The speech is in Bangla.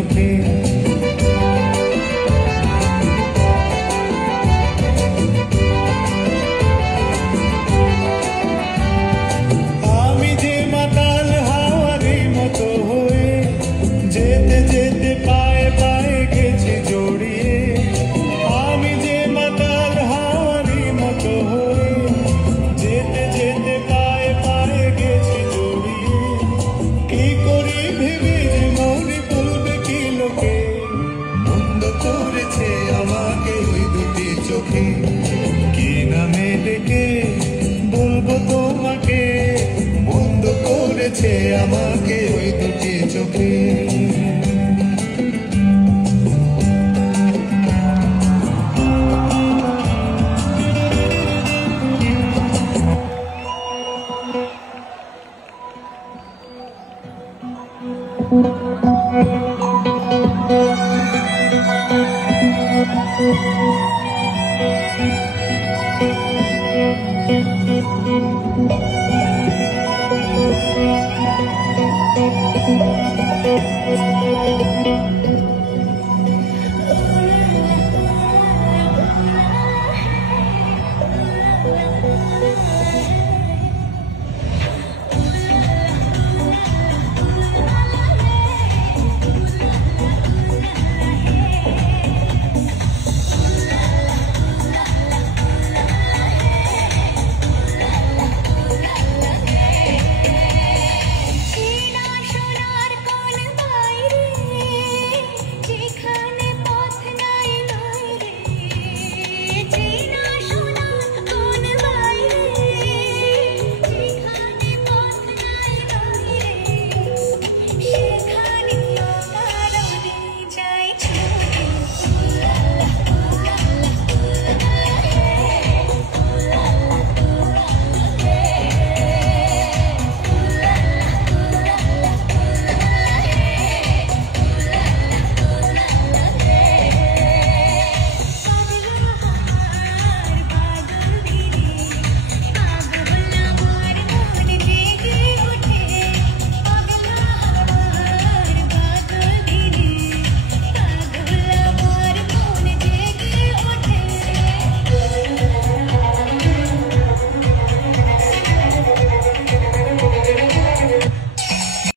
চোখে। আমি যে মাতাল হাওয়ারই মতো হয়ে যেতে যেতে পায়ে পায়ে গেছি জড়িয়ে। আমি যে মাতাল হাওয়ারই মতো হয়ে যেতে যেতে পায়ে পায়ে গেছি জড়িয়ে। কি করি ভেবে যে মনে বলবে কি লোকে, মন্দ করেছে আমাকে ওই দুটি চোখে। কি নামে ডেকে বলবো তোমাকে, মন্দ করেছে আমাকে